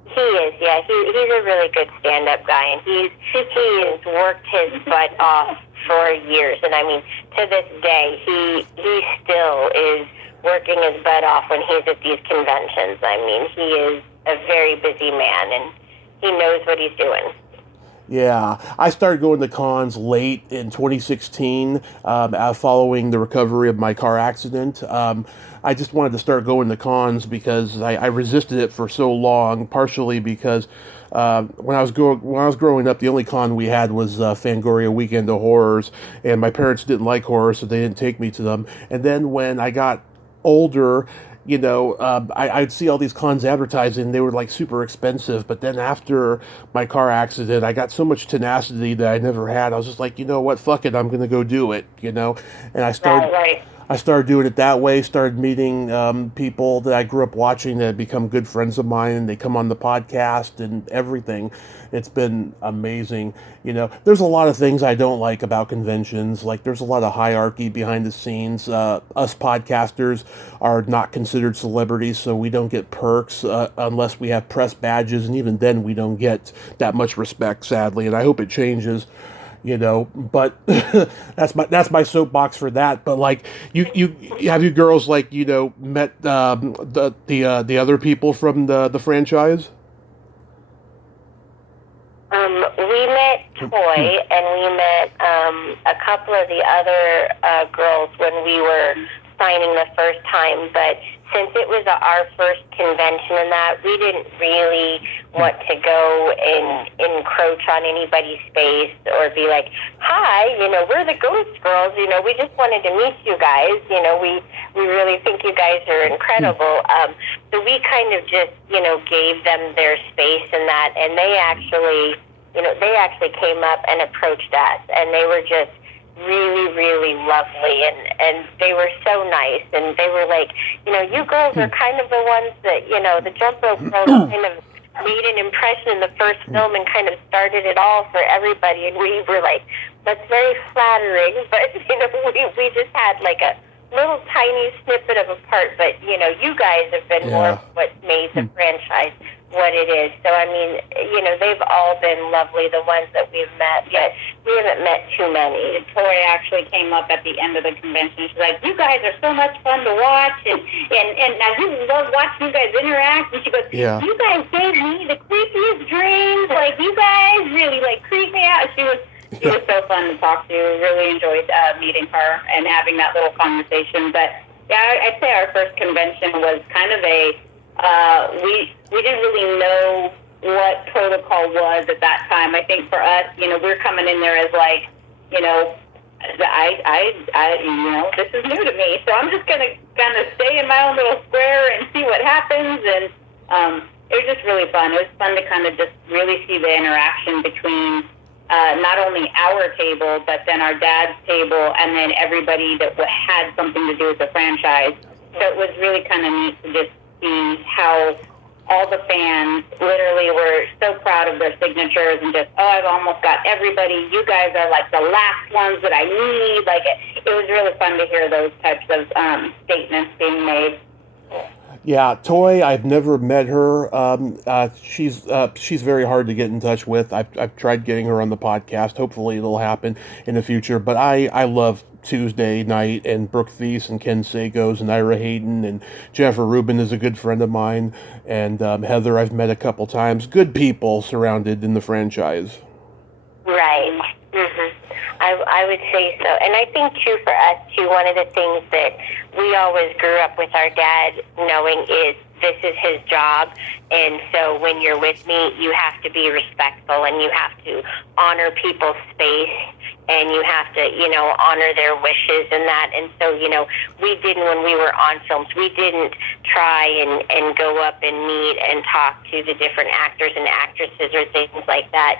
He is, yeah. He's a really good stand-up guy, and he has worked his butt off for years. And I mean, to this day, he still is working his butt off when he's at these conventions. I mean, he is a very busy man, and he knows what he's doing. Yeah, I started going to cons late in 2016, following the recovery of my car accident. I just wanted to start going to cons because I resisted it for so long, partially because when I was growing up, the only con we had was Fangoria Weekend of Horrors, and my parents didn't like horror, so they didn't take me to them. And then when I got older, you know, I'd see all these cons advertising, they were like super expensive. But then after my car accident, I got so much tenacity that I never had. I was just like, you know what, fuck it, I'm going to go do it, you know. And I started, I started doing it that way, started meeting people that I grew up watching that have become good friends of mine, and they come on the podcast and everything. It's been amazing. There's a lot of things I don't like about conventions. Like, there's a lot of hierarchy behind the scenes. Us podcasters are not considered celebrities, so we don't get perks unless we have press badges, and even then we don't get that much respect, sadly, and I hope it changes. But that's my soapbox for that. But like, you have you girls like met the other people from the franchise? We met Toy, and we met a couple of the other girls when we were signing the first time, but since it was our first convention and that, we didn't really want to go and encroach on anybody's space or be like, hi, we're the Ghost Girls, we just wanted to meet you guys, we really think you guys are incredible. So we kind of just, gave them their space and that, and they actually came up and approached us, and they were just really, really lovely, and they were so nice, and they were like, you girls are kind of the ones that, the jump rope girls kind of made an impression in the first film and kind of started it all for everybody, and we were like, that's very flattering, but, we just had like a little tiny snippet of a part, but, you guys have been more of what made the franchise what it is. So, I mean, they've all been lovely, the ones that we've met, but we haven't met too many. Tori actually came up at the end of the convention. She's like, you guys are so much fun to watch, and I really love watching you guys interact. And she goes, you guys gave me the creepiest dreams. Like, you guys really, creep me out. She was so fun to talk to. Really enjoyed meeting her and having that little conversation. But, yeah, I'd say our first convention was kind of we didn't really know what protocol was at that time. I think for us, we're coming in there as like, this is new to me, so I'm just gonna kind of stay in my own little square and see what happens. And it was just really fun. It was fun to kind of just really see the interaction between not only our table, but then our dad's table, and then everybody that had something to do with the franchise. So it was really kind of neat to just see how all the fans literally were so proud of their signatures and just, I've almost got everybody. You guys are like the last ones that I need. Like, it was really fun to hear those types of statements being made. Yeah, Toy, I've never met her. She's very hard to get in touch with. I've tried getting her on the podcast. Hopefully it'll happen in the future. But I love Tuesday night, and Brooke Thies and Ken Sagos and Ira Hayden, and Jennifer Rubin is a good friend of mine, and Heather I've met a couple times. Good people surrounded in the franchise. Right. Mm-hmm. I would say so. And I think, too, for us, too, one of the things that we always grew up with our dad knowing is this is his job, and so when you're with me, you have to be respectful, and you have to honor people's space, and you have to, honor their wishes and that. And so, we didn't, when we were on films, we didn't try and go up and meet and talk to the different actors and actresses or things like that,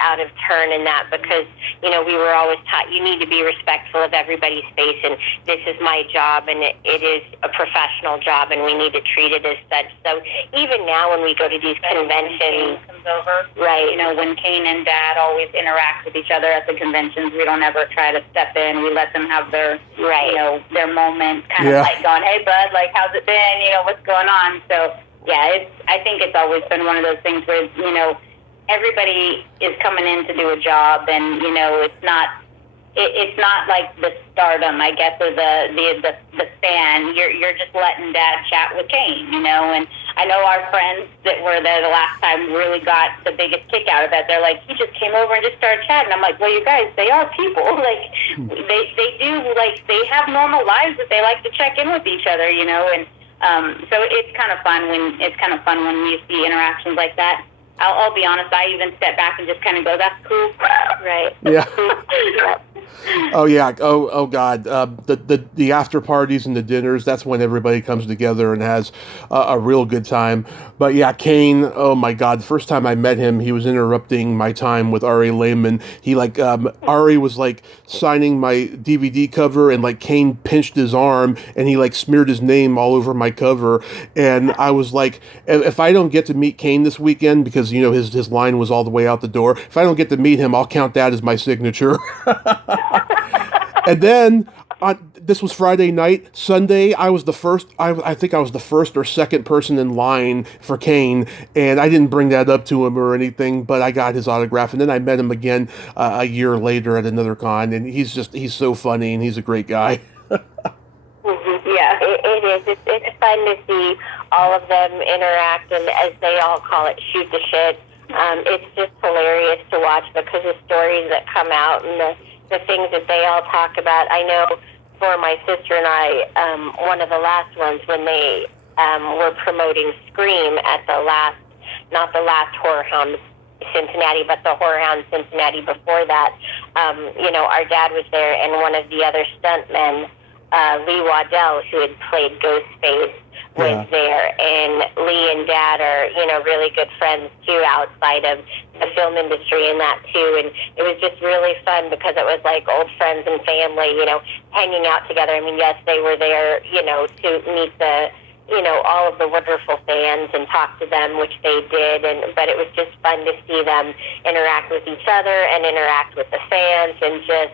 out of turn and that, because, we were always taught you need to be respectful of everybody's space, and this is my job, and it is a professional job, and we need to treat it as such. So even now when we go to these conventions, comes over, right, when Kane and Dad always interact with each other at the conventions, we don't ever try to step in. We let them have their, their moment, kind of like going, hey, bud, like, how's it been? What's going on? So, yeah, I think it's always been one of those things where, everybody is coming in to do a job, and, it's not like the stardom, I guess, or the fan. You're just letting Dad chat with Kane, and I know our friends that were there the last time really got the biggest kick out of that. They're like, he just came over and just started chatting. I'm like, well, you guys, they are people. Like, they do, like, they have normal lives that they like to check in with each other, and so it's kind of fun when you see interactions like that. I'll be honest, I even step back and just kind of go, that's cool. Right. Yeah. Oh yeah. Oh God. The after parties and the dinners. That's when everybody comes together and has a real good time. But yeah, Kane. Oh my God. The first time I met him, he was interrupting my time with Ari Lehman. He like Ari was like signing my DVD cover, and like Kane pinched his arm, and he like smeared his name all over my cover. And I was like, if I don't get to meet Kane this weekend, because you know his line was all the way out the door. If I don't get to meet him, I'll count that as my signature. And then this was Friday night. Sunday, I was the first. I think I was the first or second person in line for Kane, and I didn't bring that up to him or anything. But I got his autograph, and then I met him again a year later at another con, and he's so funny, and he's a great guy. Yeah, it is. It's fun to see all of them interact, and as they all call it, shoot the shit. It's just hilarious to watch because the stories that come out and the things that they all talk about. I know for my sister and I, one of the last ones when they were promoting Scream at the last, not the last Horror Hound Cincinnati, but the Horror Hound Cincinnati before that, our dad was there, and one of the other stuntmen, Lee Waddell, who had played Ghostface, was there, and Lee and Dad are, really good friends too outside of the film industry and that too, and it was just really fun because it was like old friends and family, hanging out together. I mean, yes, they were there, to meet the, all of the wonderful fans and talk to them, which they did, but it was just fun to see them interact with each other and interact with the fans, and just,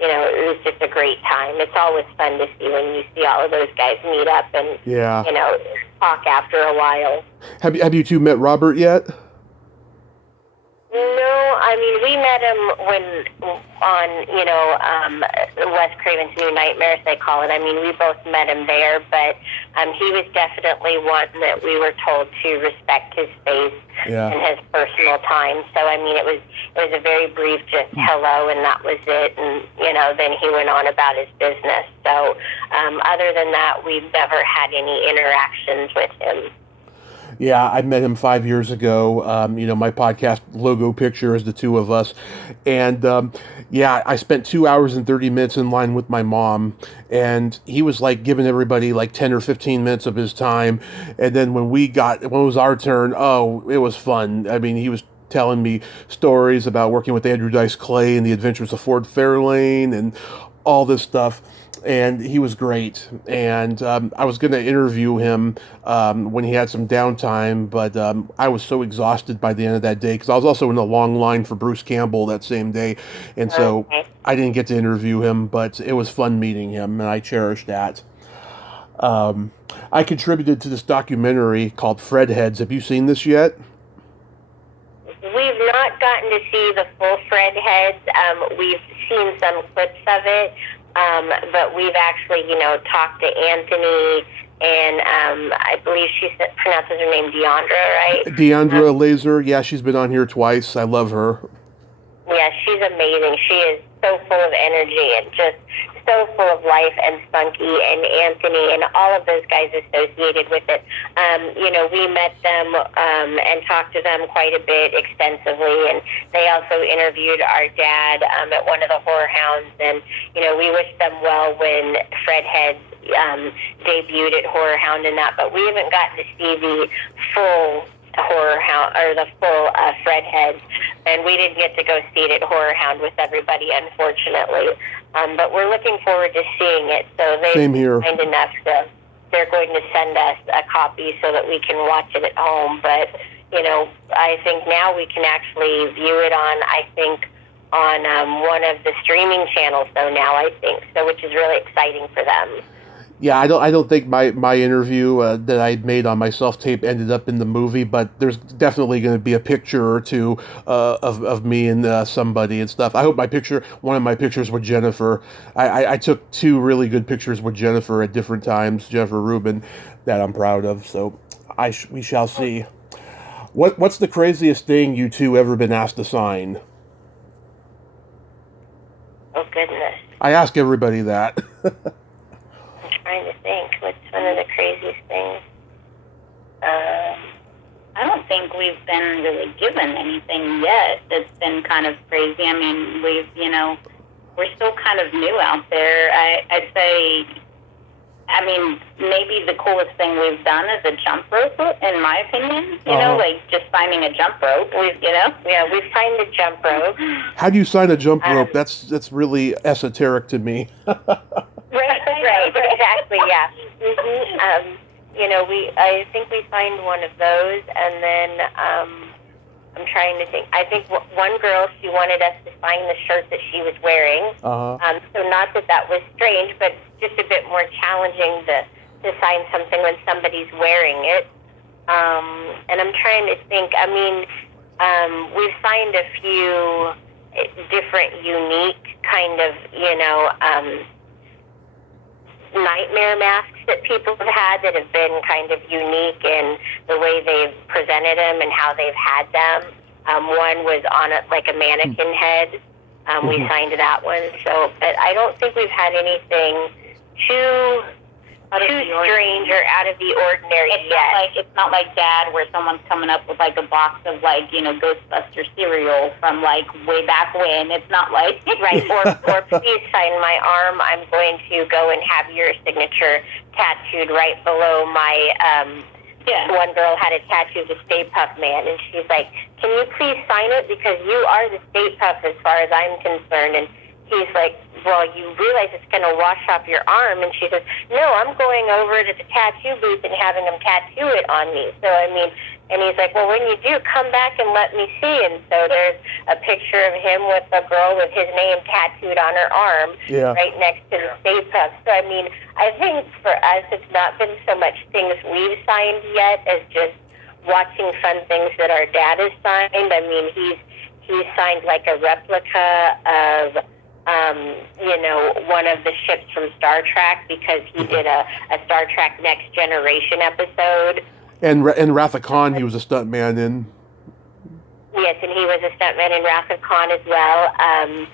it was just a great time. It's always fun to see when you see all of those guys meet up and, talk after a while. Have you two met Robert yet? No, I mean, we met him when on, Wes Craven's New Nightmares, they call it. I mean, we both met him there, but he was definitely one that we were told to respect his space and his personal time. So, I mean, it was a very brief just hello, and that was it. And, then he went on about his business. So, other than that, we've never had any interactions with him. Yeah, I met him 5 years ago. My podcast logo picture is the two of us. And I spent 2 hours and 30 minutes in line with my mom. And he was like giving everybody like 10 or 15 minutes of his time. And then when it was our turn, it was fun. I mean, he was telling me stories about working with Andrew Dice Clay and the Adventures of Ford Fairlane and all this stuff. And he was great. And I was going to interview him when he had some downtime, but I was so exhausted by the end of that day because I was also in a long line for Bruce Campbell that same day. And so I didn't get to interview him, but it was fun meeting him, and I cherish that. I contributed to this documentary called Fred Heads. Have you seen this yet? We've not gotten to see the full Fred Heads. We've seen some clips of it. But we've actually, talked to Anthony, and I believe she pronounces her name Deandra, right? Deandra Laser, yeah, she's been on here twice. I love her. Yeah, she's amazing. She is so full of energy and just so full of life, and Spunky and Anthony and all of those guys associated with it. We met them and talked to them quite a bit extensively, and they also interviewed our dad at one of the Horror Hounds, and, we wished them well when Fred Heads debuted at Horror Hound and that, but we haven't gotten to see the full Horror Hound or the full Fred Heads, and we didn't get to go see it at Horror Hound with everybody, unfortunately. But we're looking forward to seeing it. So they're kind enough they're going to send us a copy so that we can watch it at home. But I think now we can actually view it on one of the streaming channels. So now I think so, which is really exciting for them. Yeah, I don't think my interview that I made on my self-tape ended up in the movie, but there's definitely going to be a picture or two of me and somebody and stuff. I hope one of my pictures with Jennifer. I took 2 really good pictures with Jennifer at different times, Jennifer Rubin, that I'm proud of. So we shall see. What's the craziest thing you two ever been asked to sign? Oh, goodness. I ask everybody that. Trying to think what's one of the craziest things. I don't think we've been really given anything yet that's been kind of crazy. I mean, we've, we're still kind of new out there. I'd say, I mean, maybe the coolest thing we've done is a jump rope, in my opinion. You know, like just finding a jump rope. We've signed a jump rope. How do you sign a jump rope? That's really esoteric to me. Right, exactly, yeah. I think we signed one of those, and then I'm trying to think. I think one girl, she wanted us to sign the shirt that she was wearing. So not that was strange, but just a bit more challenging to sign something when somebody's wearing it. And I'm trying to think. I mean, we've signed a few different, unique kind of, nightmare masks that people have had that have been kind of unique in the way they've presented them and how they've had them. One was on a mannequin head. We signed that one. So, but I don't think we've had anything too strange or out of the ordinary yet. It's not like Dad, where someone's coming up with a box of Ghostbuster cereal from way back when. It's not like right. Or please sign my arm. I'm going to go and have your signature tattooed right below my. One girl had a tattoo of the Stay Puft Man, and she's like, "Can you please sign it because you are the Stay Puft as far as I'm concerned?" And he's like, "Well, you realize it's going to wash off your arm." And she says, "No, I'm going over to the tattoo booth and having them tattoo it on me." So, I mean, and he's like, "Well, when you do, come back and let me see." And so there's a picture of him with a girl with his name tattooed on her arm right next to the Stay Puft. So, I mean, I think for us, it's not been so much things we've signed yet as just watching fun things that our dad has signed. I mean, he's signed a replica of one of the ships from Star Trek because he did a Star Trek Next Generation episode. And Wrath of Khan, he was a stuntman in. Yes, and he was a stuntman in Wrath of Khan as well. And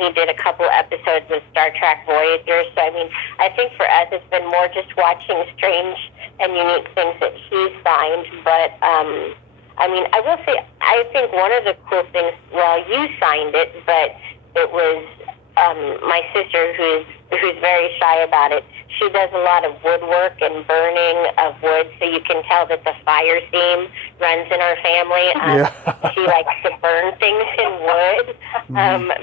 he did a couple episodes of Star Trek Voyager. So, I mean, I think for us it's been more just watching strange and unique things that he signed. But, I mean, I will say, I think one of the cool things, well, you signed it, but it was my sister, who's very shy about it. She does a lot of woodwork and burning of wood, so you can tell that the fire theme runs in our family. She likes to burn things in wood,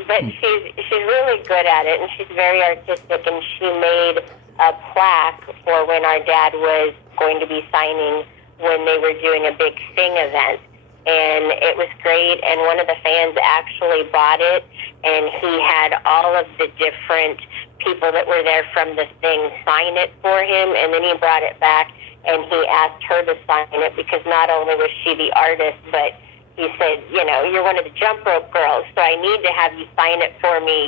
but she's really good at it, and she's very artistic. And she made a plaque for when our dad was going to be signing when they were doing a big Thing event. And it was great, and one of the fans actually bought it, and he had all of the different people that were there from the Thing sign it for him, and then he brought it back, and he asked her to sign it, because not only was she the artist, but he said, you're one of the jump rope girls, so I need to have you sign it for me,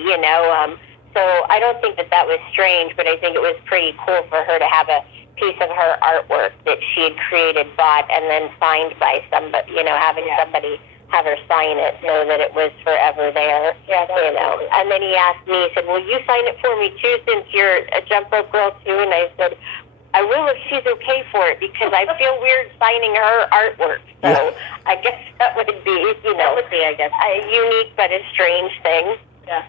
So I don't think that was strange, but I think it was pretty cool for her to have a piece of her artwork that she had created, bought, and then signed by somebody, having somebody have her sign it so that it was forever there, And then he asked me, he said, "Will you sign it for me too, since you're a jump rope girl too?" And I said, "I will if she's okay for it, because I feel weird signing her artwork." So I guess that would be, a unique but a strange thing. Yeah.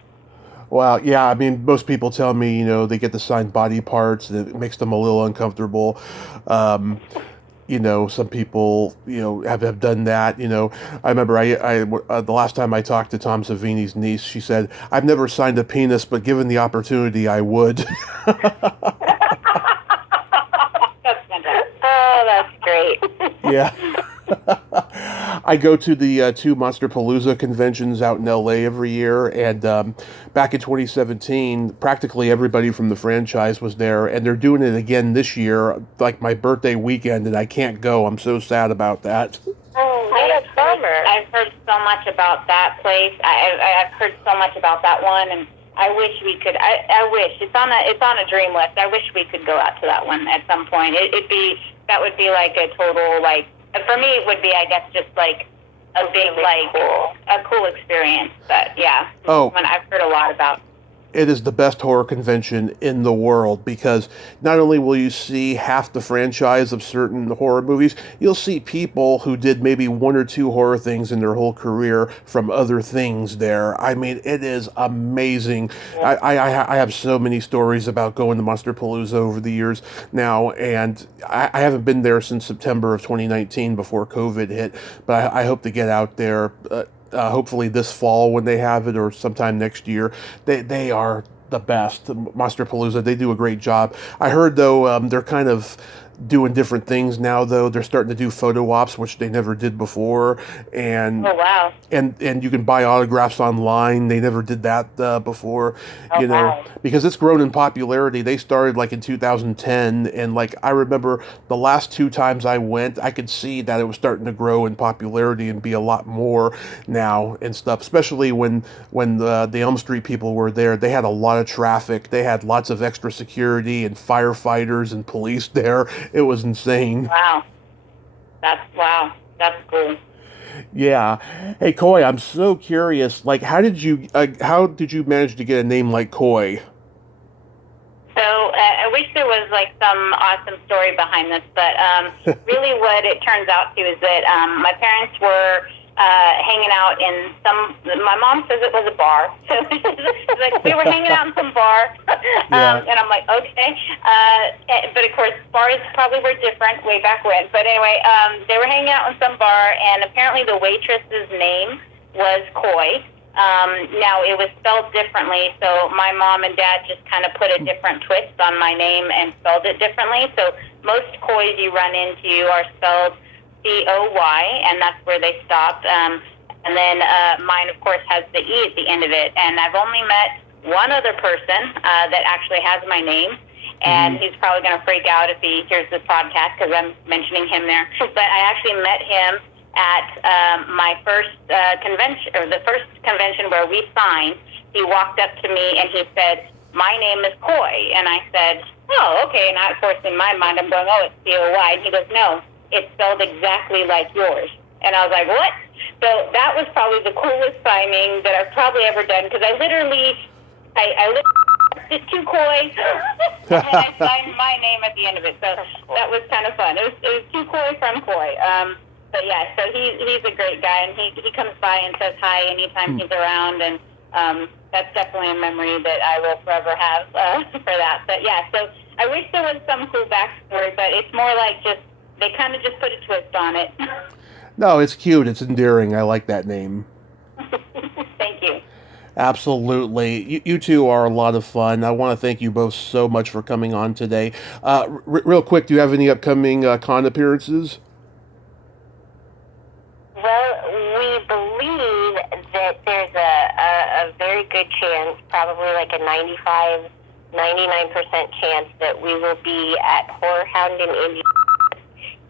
Well, yeah, I mean, most people tell me, they get to sign body parts, and it makes them a little uncomfortable. Some people, have done that. I remember the last time I talked to Tom Savini's niece, she said, "I've never signed a penis, but given the opportunity, I would." That's fantastic. Oh, that's great. Yeah. I go to the two Monsterpalooza conventions out in LA every year, and back in 2017, practically everybody from the franchise was there, and they're doing it again this year, like my birthday weekend, and I can't go. I'm so sad about that. Oh, what a bummer. I've heard so much about that place. I've heard so much about that one, and I wish we could. I wish it's on a dream list. I wish we could go out to that one at some point. That would be like a total, for me, it would be, I guess, just like a big, a cool experience. But yeah, one I've heard a lot about. it is the best horror convention in the world, because not only will you see half the franchise of certain horror movies, you'll see people who did maybe one or two horror things in their whole career from other things there. I mean, it is amazing. I have so many stories about going to Monsterpalooza over the years now, and I haven't been there since September of 2019 before COVID hit, but I hope to get out there. Hopefully this fall when they have it, or sometime next year. They are the best. Monsterpalooza, they do a great job. I heard, though, they're kind of doing different things now, though. They're starting to do photo ops, which they never did before. And Oh, wow. and you can buy autographs online. They never did that before, Wow. because it's grown in popularity. They started like in 2010, and like I remember the last two times I went, I could see that it was starting to grow in popularity and be a lot more now and stuff. Especially when the Elm Street people were there, they had a lot of traffic. They had lots of extra security and firefighters and police there. It was insane. Wow. That's cool. Yeah. Hey, Coy, I'm so curious. Like, how did you manage to get a name like Coy? So I wish there was like some awesome story behind this, but really what it turns out to is that my parents were hanging out in my mom says it was a bar. So it's like we were hanging out in some bar, and I'm like, okay. But of course, bars probably were different way back when. But anyway, they were hanging out in some bar, and apparently the waitress's name was Coy. Now, it was spelled differently, so my mom and dad just kind of put a different twist on my name and spelled it differently. So most Coys you run into are spelled Coy, and that's where they stopped. And then mine, of course, has the E at the end of it. And I've only met one other person that actually has my name, and he's probably going to freak out if he hears this podcast because I'm mentioning him there. But I actually met him at my first convention, or the first convention where we signed. He walked up to me and he said, "My name is Coy." And I said, "Oh, okay." And of course, in my mind, I'm going, "Oh, it's C-O-Y." And he goes, "No, it's spelled exactly like yours." And I was like, "What?" So that was probably the coolest signing that I've probably ever done, because I literally it's too Coy, and I signed my name at the end of it. So that was kind of fun. It was too Coy from Coy. But yeah, so he's a great guy, and he comes by and says hi anytime he's around, and that's definitely a memory that I will forever have for that. But yeah, so I wish there was some cool backstory, but it's more like just they kind of just put a twist on it. No, it's cute. It's endearing. I like that name. Thank you. Absolutely. You two are a lot of fun. I want to thank you both so much for coming on today. Real quick, do you have any upcoming con appearances? Well, we believe that there's a very good chance, probably like a 99% chance that we will be at Horror Hound in India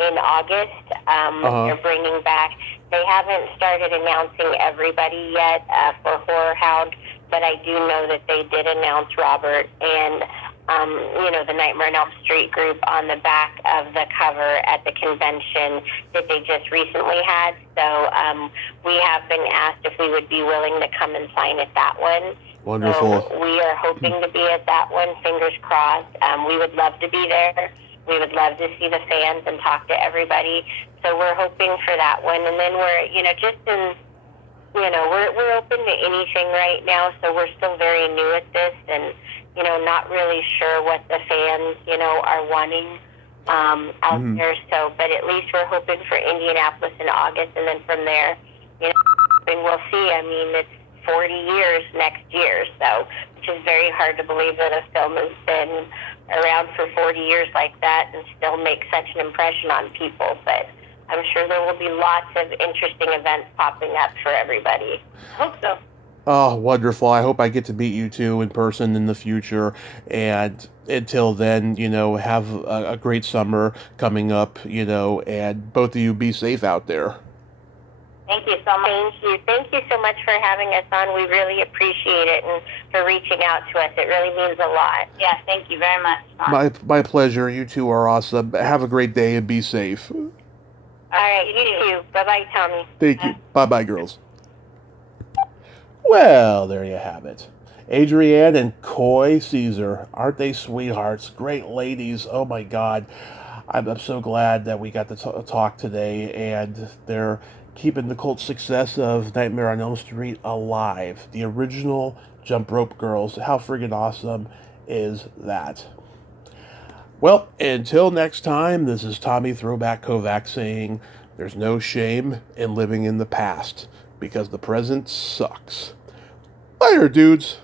in August. They're bringing back, they haven't started announcing everybody yet for Horror Hound, but I do know that they did announce Robert and the Nightmare on Elm Street group on the back of the cover at the convention that they just recently had. So we have been asked if we would be willing to come and sign at that one. Wonderful. So we are hoping to be at that one, fingers crossed. We would love to be there. We would love to see the fans and talk to everybody. So we're hoping for that one. And then we're, we're open to anything right now. So we're still very new at this and, not really sure what the fans, are wanting out there. So, but at least we're hoping for Indianapolis in August. And then from there, we'll see. I mean, it's 40 years next year. So, which is very hard to believe that a film has been around for 40 years like that and still make such an impression on people. But I'm sure there will be lots of interesting events popping up for everybody. I hope so. Oh, wonderful. I hope I get to meet you two in person in the future. And until then, have a great summer coming up, and both of you be safe out there. Thank you so much. Thank you. Thank you so much for having us on. We really appreciate it, and for reaching out to us. It really means a lot. Yeah, thank you very much. My pleasure. You two are awesome. Have a great day and be safe. All right, you too. Bye-bye, Tommy. Thank you. Bye-bye, girls. Well, there you have it. Adri-Anne and Coye Cecere, aren't they sweethearts? Great ladies. Oh my God. I'm so glad that we got to talk today, and they're keeping the cult success of Nightmare on Elm Street alive. The original Jump Rope Girls. How friggin' awesome is that? Well, until next time, this is Tommy Throwback Kovac saying there's no shame in living in the past, because the present sucks. Later, dudes.